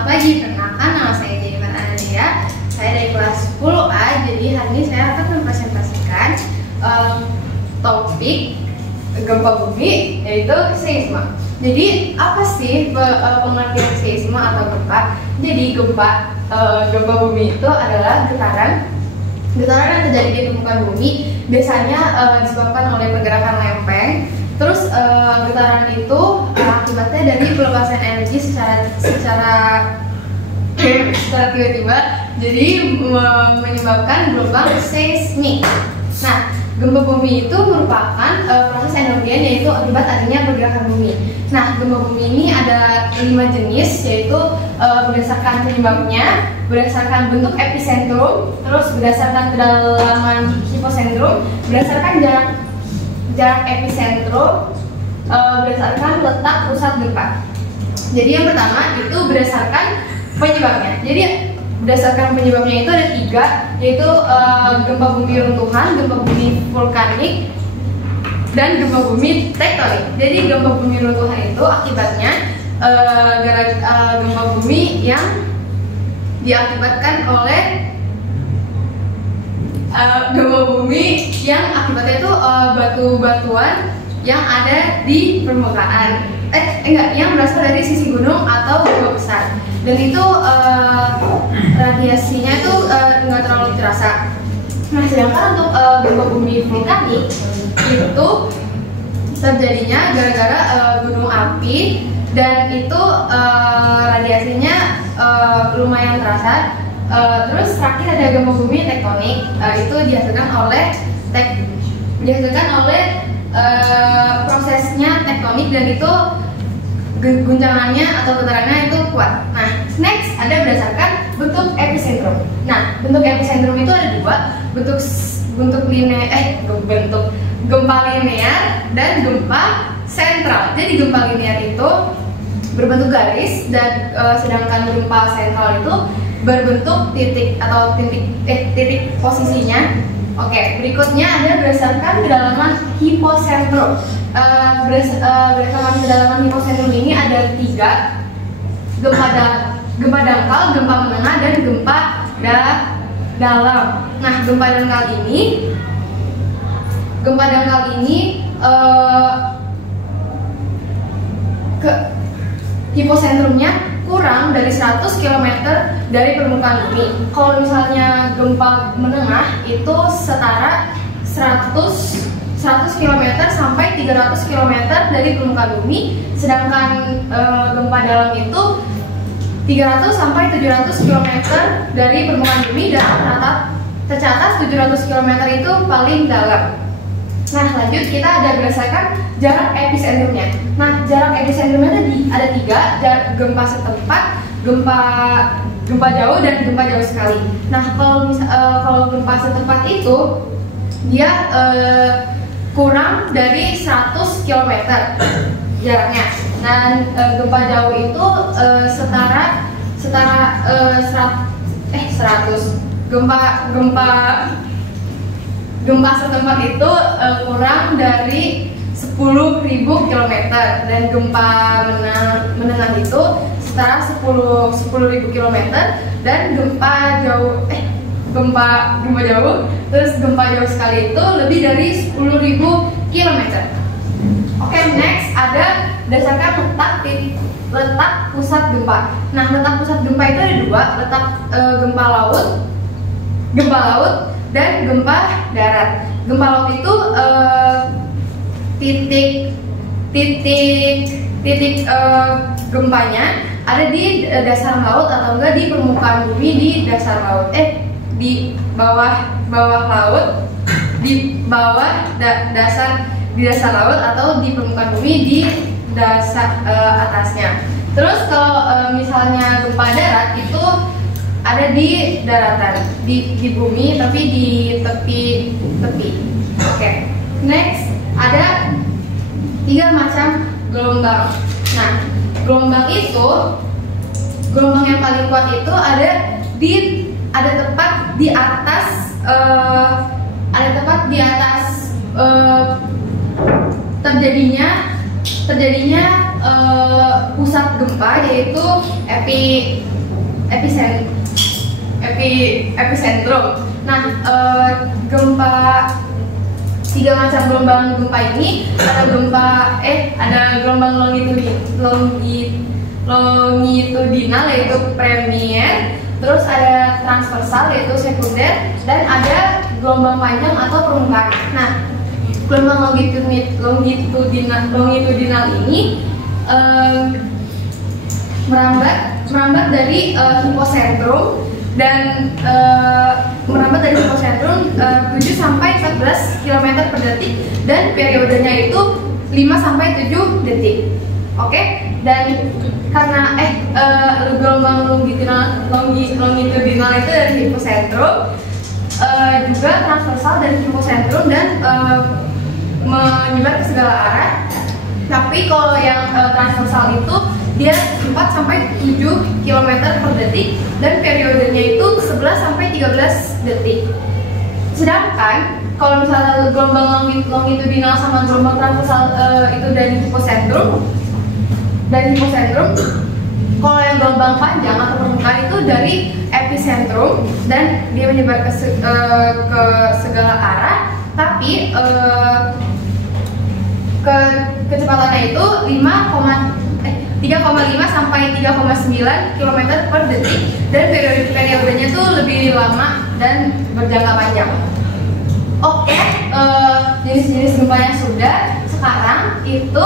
selamat pagi, perkenalkan nama saya Jennifer Anadia. Saya dari kelas 10A. Jadi hari ini saya akan mempresentasikan topik gempa bumi, yaitu seisme. Jadi apa sih pengertian seisme atau gempa? Jadi gempa bumi itu adalah getaran yang terjadi di permukaan bumi, biasanya disebabkan oleh pergerakan lempeng. Terus getaran itu akibatnya dari pelepasan energi secara tiba-tiba, jadi menyebabkan gelombang seismik. Nah, gempa bumi itu merupakan proses endogenen, yaitu akibat adanya pergerakan bumi. Nah, gempa bumi ini ada 5 jenis, yaitu berdasarkan penyebabnya, berdasarkan bentuk epicentrum, terus berdasarkan kedalaman hiposentrum, berdasarkan jarak epicentrum, berdasarkan letak pusat gempa. Jadi yang pertama itu berdasarkan penyebabnya. Jadi berdasarkan penyebabnya itu ada 3, yaitu gempa bumi runtuhan, gempa bumi vulkanik, dan gempa bumi tektonik. Jadi gempa bumi runtuhan itu akibatnya gempa bumi yang diakibatkan oleh gempa bumi yang akibatnya itu batu-batuan yang ada di permukaan, yang berasal dari sisi gunung atau gua besar, dan itu radiasinya itu nggak terlalu terasa. Nah, sedangkan untuk gempa bumi vulkanik itu terjadinya gara-gara gunung api, dan itu radiasinya lumayan terasa. Terus terakhir ada gempa bumi tektonik, itu dihasilkan oleh prosesnya tektonik, dan itu guncangannya atau getarannya itu kuat. Nah, next ada berdasarkan bentuk epicentrum. Nah, bentuk epicentrum itu ada 2, bentuk gempa linear dan gempa sentral. Jadi gempa linear itu berbentuk garis, dan sedangkan gempa sentral itu berbentuk titik posisinya. Oke, berikutnya ada berdasarkan kedalaman hiposentrum. Berdasarkan kedalaman hiposentrum ini ada 3, gempa dangkal, gempa menengah, dan gempa dalam. Nah, gempa dangkal ini hiposentrumnya kurang dari 100 km dari permukaan bumi. Kalau misalnya gempa menengah itu setara 100 km sampai 300 km dari permukaan bumi, sedangkan gempa dalam itu 300 sampai 700 km dari permukaan bumi, dan tercatat 700 km itu paling dalam. Nah, lanjut kita ada berdasarkan jarak epicentrumnya. Nah, jarak epicentrumnya tadi ada 3, gempa setempat, gempa jauh, dan gempa jauh sekali. Nah, kalau gempa setempat itu dia kurang dari 100 km jaraknya. Dan gempa jauh itu setara 100. Gempa setempat itu kurang dari 10.000 km, dan gempa menengah itu setara 10.000 km, dan gempa jauh, terus gempa jauh sekali itu lebih dari 10.000 km. Oke, next ada berdasarkan letak pusat gempa. Nah, letak pusat gempa itu ada 2, letak gempa laut dan gempa darat. Gempa laut itu titik gempanya ada di dasar laut, atau enggak di permukaan bumi di dasar laut, di bawah laut, di dasar laut, atau di permukaan bumi di dasar atasnya. Terus kalau misalnya gempa darat itu ada di daratan, di bumi, tapi di tepi. Oke. Next ada 3 macam gelombang. Nah, gelombang yang paling kuat itu ada tepat di atas terjadinya pusat gempa yaitu epicentrum. Nah, tiga macam gelombang gempa ini ada gelombang longitudinal yaitu premier, terus ada transversal yaitu sekunder, dan ada gelombang panjang atau permukaan. Nah, gelombang longitudinal ini merambat dari hipocentrum dan 7 sampai 14 km per detik, dan periodenya itu 5 sampai 7 detik. Oke? Dan karena gelombang longitudinal itu dari hipocentrum, juga transversal dari hipocentrum dan menyebar ke segala arah. Tapi kalau yang transversal itu dia 4 sampai 7 km per detik dan periodenya itu 11 sampai 13 detik. Sedangkan kalau misalnya gelombang longitudinal sama gelombang transversal itu dari hipocentrum, kalau yang gelombang panjang atau permukaan itu dari epicentrum dan dia menyebar ke segala arah, tapi kecepatannya itu 3,5 sampai 3,9 km per detik, dan periodenya itu lebih lama dan berjangka panjang. Oke, jenis-jenis gempa yang sudah. Sekarang itu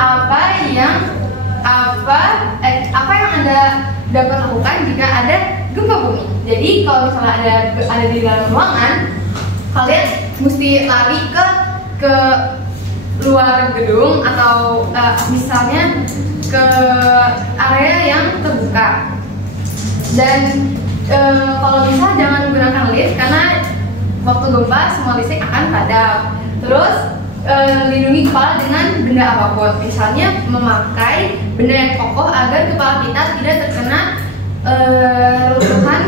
apa yang Anda dapat lakukan jika ada gempa bumi. Jadi kalau misalnya ada di dalam ruangan, kalian mesti lari ke luar gedung atau misalnya ke area yang terbuka. Dan kalau bisa jangan menggunakan lift karena waktu gempa semua listrik akan padam. Terus lindungi kepala dengan benda apapun, misalnya memakai benda yang kokoh agar kepala kita tidak terkena runtuhan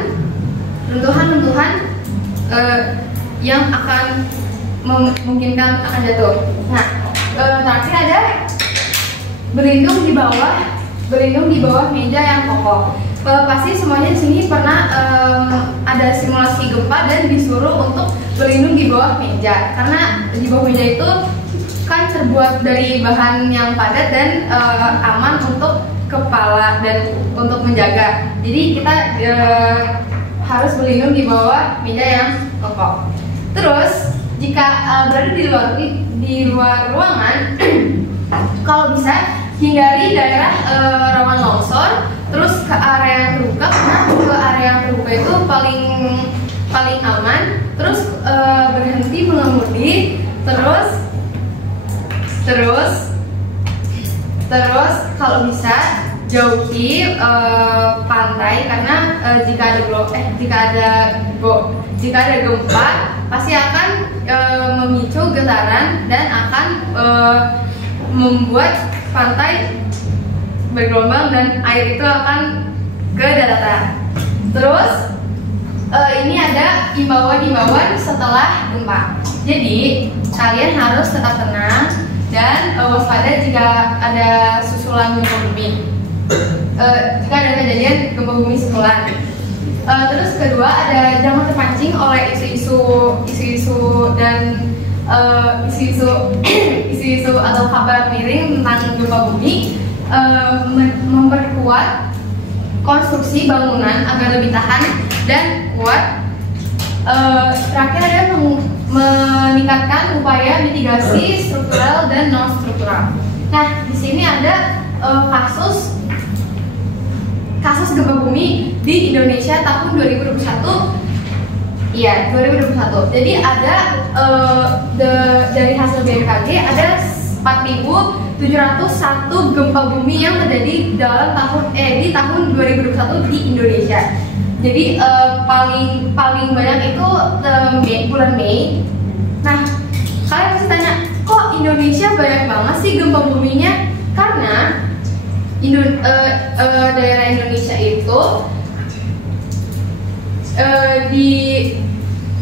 yang akan memungkinkan akan jatuh. Nah, terakhir ada berlindung di bawah meja yang kokoh. Pasti semuanya di sini pernah ada simulasi gempa dan disuruh untuk berlindung di bawah meja, karena di bawah meja itu kan terbuat dari bahan yang padat dan aman untuk kepala dan untuk menjaga. Jadi kita harus berlindung di bawah meja yang kokoh. Terus jika berada di luar ruangan, kalau bisa hindari daerah rawan longsor, terus ke area yang terbuka, karena ke area yang terbuka itu paling aman. Terus berhenti mengemudi, terus kalau bisa jauhi pantai, karena jika ada gempa pasti akan memicu getaran dan akan membuat pantai bergelombang dan air itu akan ke daratan. Terus ini ada himbauan setelah gempa. Jadi kalian harus tetap tenang dan waspada jika ada susulan gempa bumi. Jika ada kejadian gempa bumi susulan. Terus kedua ada jangan terpancing oleh isu-isu atau kabar miring tentang gempa bumi. Memperkuat konstruksi bangunan agar lebih tahan dan kuat. Terakhir ada meningkatkan upaya mitigasi struktural dan non struktural. Nah, di sini ada kasus gempa bumi di Indonesia tahun 2021. Iya, 2021. Jadi ada dari hasil BMKG ada 4.701 gempa bumi yang terjadi di tahun 2021 di Indonesia. Jadi paling banyak itu bulan Mei. Nah, kalian pasti tanya, kok Indonesia banyak banget sih gempa buminya? Karena daerah Indonesia itu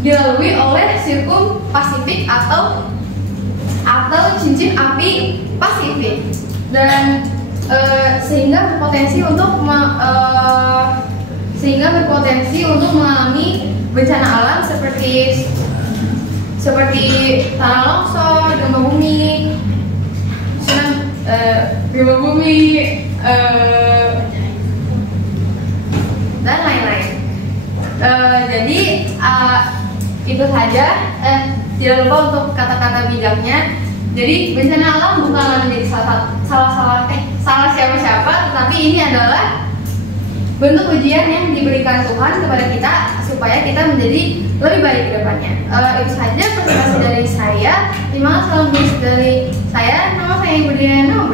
dilalui oleh sirkum Pasifik atau atau cincin api Pasifik, dan sehingga berpotensi untuk mengalami bencana alam seperti tanah longsor, gempa bumi, dan lain-lain. Jadi itu saja. Tidak lupa untuk kata-kata bijaknya. Jadi bencana alam bukanlah menjadi salah siapa-siapa, tetapi ini adalah bentuk ujian yang diberikan Tuhan kepada kita supaya kita menjadi lebih baik ke depannya. Itu saja presentasi dari saya. Terima kasih dari saya. Nama saya Ibu Diana.